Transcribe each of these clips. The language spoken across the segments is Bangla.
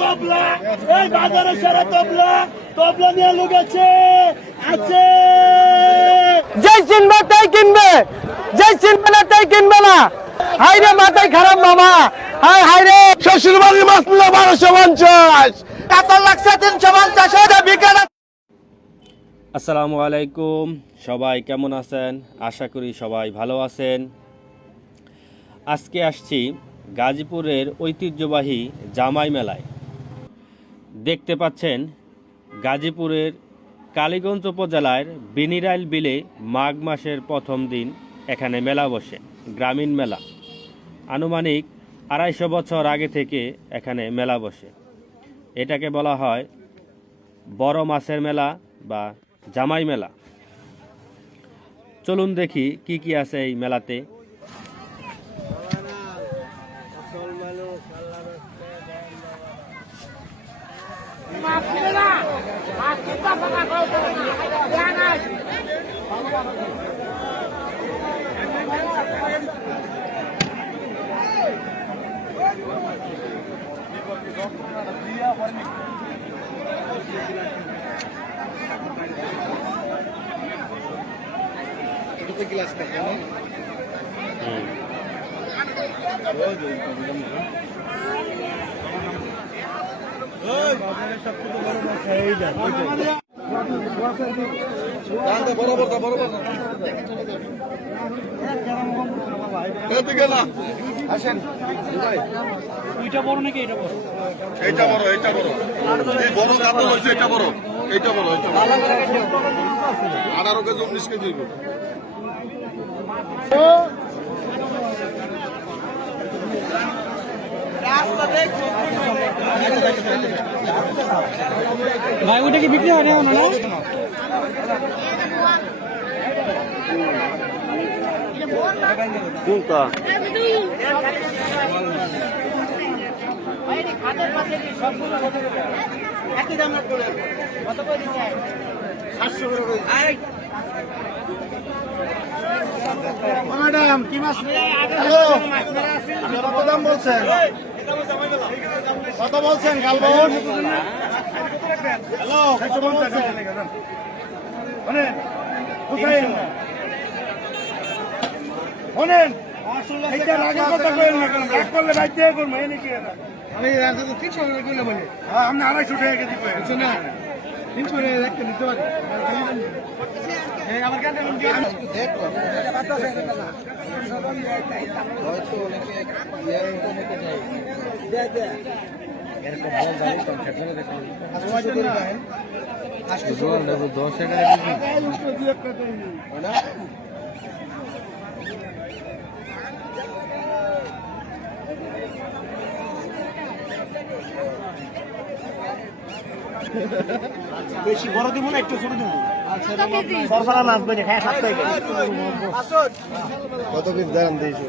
তবলা, এই বাজারের সেরা তবলা, তবলা নিয়ে লোক আছে। যে চিনবে তাই কিনবে, যে চিনবে না তাই কিনবে না। হাইরে মাথায় খারাপ মামা, হাইরে শ্বশুর বাড়ির মাছ নিল 1250, কাতল লাগছে 350 বিকেল। আসসালামু আলাইকুম, সবাই কেমন আছেন? আশা করি সবাই ভালো আছেন। আজকে আসছি গাজীপুরের ঐতিহ্যবাহী জামাই মেলায়। দেখতে পাচ্ছেন গাজীপুরের কালীগঞ্জ উপজেলার বিনিরাইল বিলে মাঘ মাসের প্রথম দিন এখানে মেলা বসে, গ্রামীণ মেলা। আনুমানিক 250 বছর আগে থেকে এখানে মেলা বসে। এটাকে বলা হয় বড় মাছের মেলা বা জামাই মেলা। চলুন দেখি কি কি আছে এই মেলাতে। এটা বড় নাকি এটা বড়? এইটা বড়, এইটা বড়, এই বড় কাতল হচ্ছে, এটা বড়, এইটা বড়, এইটা বড়। 18 কেজি 19 কেজি হইব। ভাই ওটা কি বিক্রি হয় না? কোনটা? ম্যাডাম কি মাছ? হ্যালো, কত দাম বলছেন? কত বলছেন গালবন? হ্যালো, কত বলছেন? শোনেন, এইটা রাগের কথা কইেন না, কেন রাগ করলে বাইতে করবো। এই নাকি আমি 300 টাকা কিলো বলি, আপনি 250 টাকা কেজি কইেন না, 300 টাকা একটা নিতে পারি। আমার কেন বেশি বড় দিব না, একটু ছোট দিব। সরফরা মাছ বেড়ে হ্যাঁ 7 টাকা। কত পিস দাম দিয়েছো?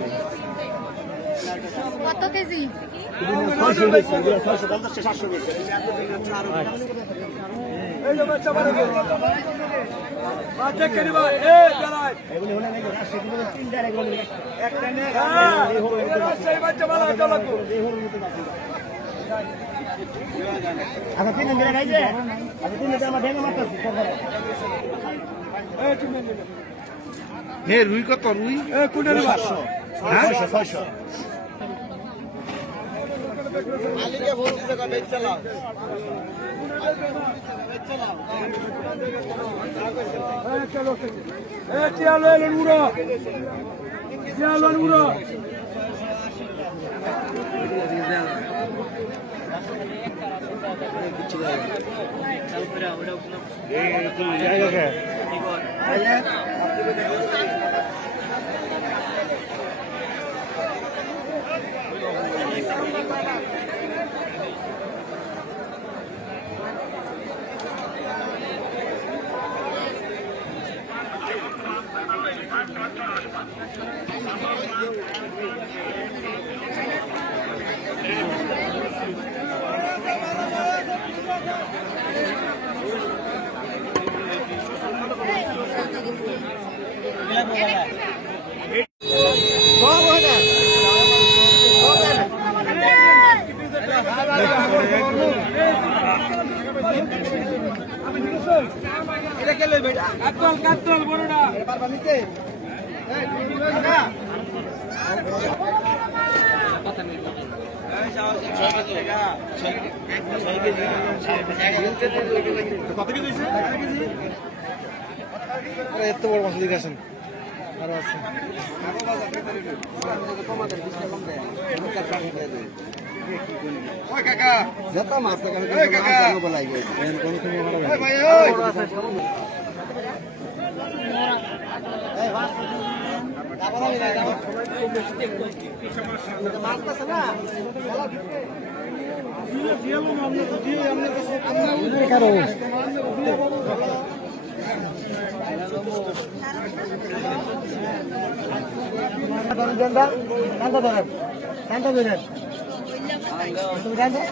কত কেজি? 600 বেশি, 650 700 বেশি। এই যে বাচ্চা বড় বাচ্চা কেন ভাই? এই দাঁড়ায় এগুলো হলে নাকি রাশি দিব 3 টাকা এগুলো একটা নে। এই হলো এই বাচ্চা ভালো চলো এই হলো নিতে পারছি। আচ্ছা 3 দিন গাই যে আচ্ছা 3 দিন আমার ভেঙে মারতেছি সরফরা। এই 3 দিন নে রুই কত রুই? এই কোটার 500 হ্যাঁ 600 মালিকে বলতে টাকা বেচ চালাও চলো এ চিয়ালো লুড়ো চিয়ালো লুড়ো এত বড় মাছ দিকে আসেন আরো আছে যত মাছ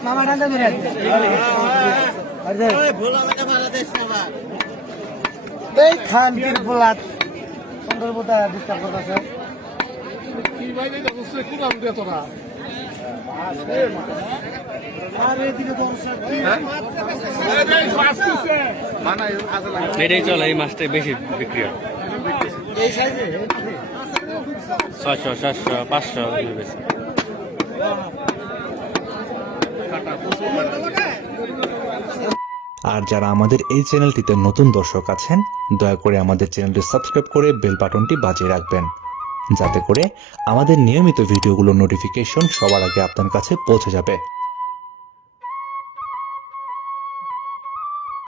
মামা ডান্ডা ধরে এই খানকির পোলাট সুন্দর বোধা ডিস্টার্ব করতেছে এটাই চলে, এই মাছটাই বেশি বিক্রি হয়। 600, 700, 500 বেশি। আর যারা আমাদের এই চ্যানেলটিতে নতুন দর্শক আছেন, দয়া করে আমাদের চ্যানেলটি সাবস্ক্রাইব করে বেল বাটনটি বাজিয়ে রাখবেন, যাতে করে আমাদের নিয়মিত ভিডিওগুলোর নোটিফিকেশন সবার আগে আপনার কাছে পৌঁছে যাবে।